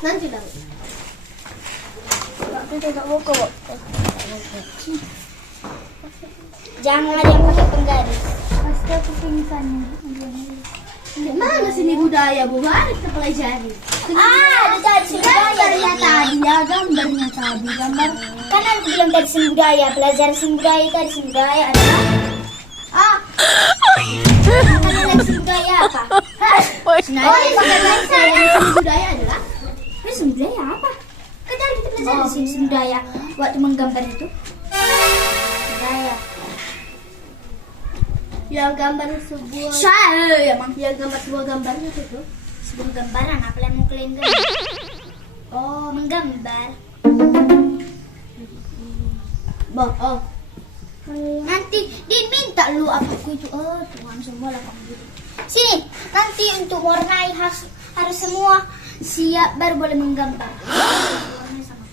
Nanti lang. Waktu tidak buku. Jangan ada yang pakai penggaris. Pasti aku pingsan. Mana sini budaya, Bu? Mari kita pelajari. Ada tadi seni budaya Gambarnya tadi ya, gambarnya tadi. Gambar. kan aku bilang tadi seni budaya. Belajar seni budaya tadi seni budaya adalah Karena lagi seni budaya apa? Oh, ini pakai bahasa yang seni budaya adalah Ini seni budaya apa? Kan tadi kita belajar di sini seni budaya waktu menggambar itu. Budaya. yang gambar sebuah Saya emang yang gambar sebuah gambarnya itu. sebelum gambaran apa yang mau kalian gambar? Oh, menggambar. Oh. Nanti diminta lu aku itu. Oh, Tuhan semua lah kamu gitu. Sini, nanti untuk warnai harus semua siap baru boleh menggambar. Warnai sama.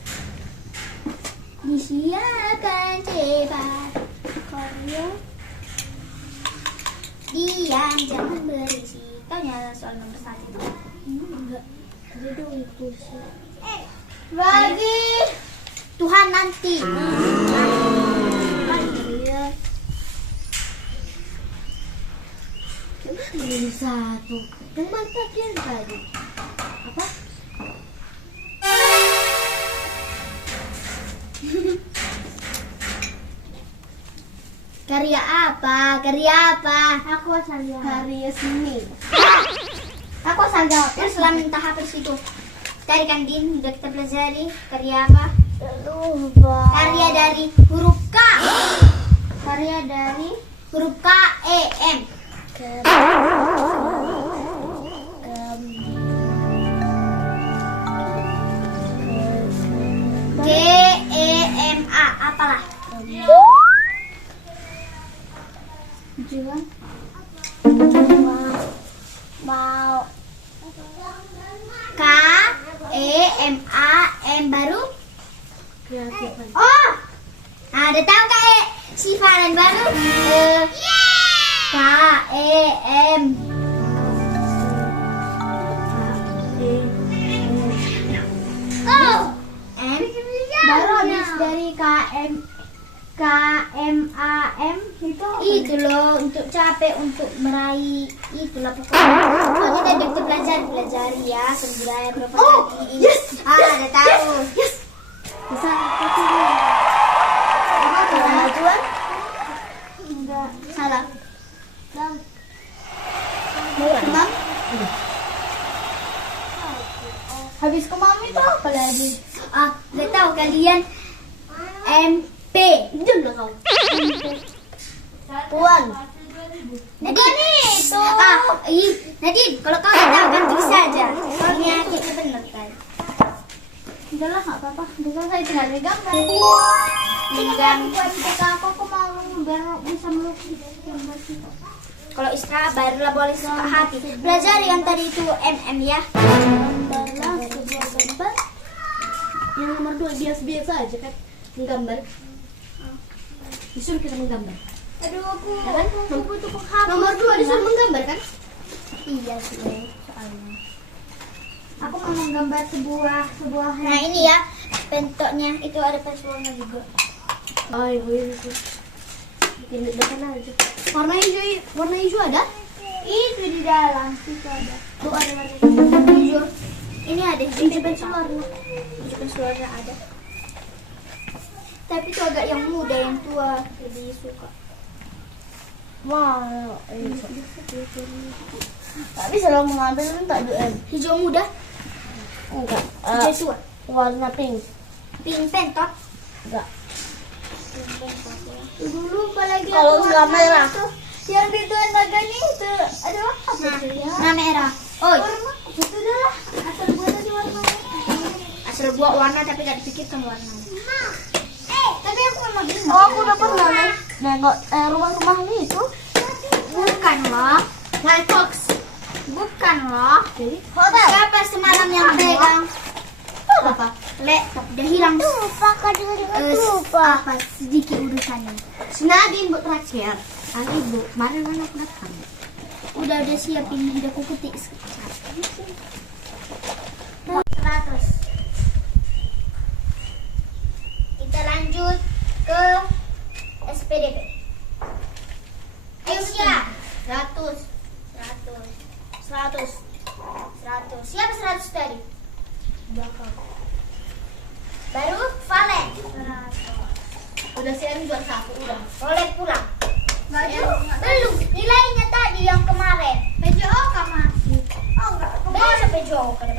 Disiapkan cepat karya. Diam, jangan berisik. Kau nyala soal nomor 1 itu. Enggak. Jadi itu sih. Bagi Tuhan nanti. Iya. Ini satu. Yang mana yang tadi? Apa? Karya apa? Karya apa? Aku asal ya. Karya seni. Aku asal jawab. Ya, selama tahap di situ. Tadi kan Din udah kita pelajari karya apa? Lupa. Karya dari huruf K. Karya dari Huruf K E M. G E M A. Apalah? Juang. Mau. K E M A M baru. Kreatifan. Oh, ada tahu K E sifalan baru. K E M. Oh, M. Baru habis dari KMAM Itu loh untuk capek untuk meraih itulah pokoknya. Pokoknya tadi kita pelajari ya budaya propaganda. yes, ada tahu. Bisa satu. Apa kemajuan? enggak. Salah. Enam. Habis ke mami tuh apa lagi? Gak tahu kalian MP. Diam lah kau. Puan. Nadine itu. Nadine, kalau kau tak tahu kan tulis saja. Soalnya kita benar kan. Udahlah nggak apa-apa. Bisa saya tinggal gambar. Tinggal Buat kita aku mau biar bisa melukis gambar itu. kalau istirahat barulah boleh suka hati. Belajar yang tadi itu MM ya. Gambarlah sebuah gambar. Yang nomor 2 biasa aja kan menggambar. Disuruh kita menggambar. Aduh aku. Ya kan? Aku butuh penghapus. Nomor 2 disuruh menggambar kan? Iya sih soalnya. Aku mau menggambar sebuah Nah ini ya bentuknya itu ada pensilnya juga. Oh, iya itu. Ini depan aja. Warna hijau ada? itu di dalam situ ada. Tuh ada warna hijau. Ini ada hijau pensil warna. Hijau pensil warna ada. Tapi itu agak yang muda, yang tua lebih suka. Wow, tak bisa lo mengambil tak duit. Hijau muda, Enggak. hijau tua. Warna pink. Pink pentot. Enggak. Pink pentot ya. Dulu apalagi Kalau aku nggak warna merah. itu, yang di tuan naganya itu. Aduh, apa itu ya? Nah merah. Oi, Warna itu dah lah. Asal buat aja warnanya. asal buat warna tapi gak dipikirkan warnanya. Tapi aku memang bingung. Oh, aku udah pernah nih nengok rumah-rumah ini itu. Bukan loh. White Fox. Bukan loh. Jadi, Siapa semalam yang pegang apa? laptop? Udah hilang. Lupa kadang lupa. Apa sedikit urusannya. Senadin buat terakhir. Kali bu, kemarin kan aku datang. Udah siap ini udah aku ketik. 100. 100. Siapa 100 tadi? Belakang. Baru Valen. Udah CM juara 1 udah. Boleh pulang. Baju Belum. Nilainya tadi yang kemarin. PJO kah masih? Oh enggak. Belum sampai jauh ke depan.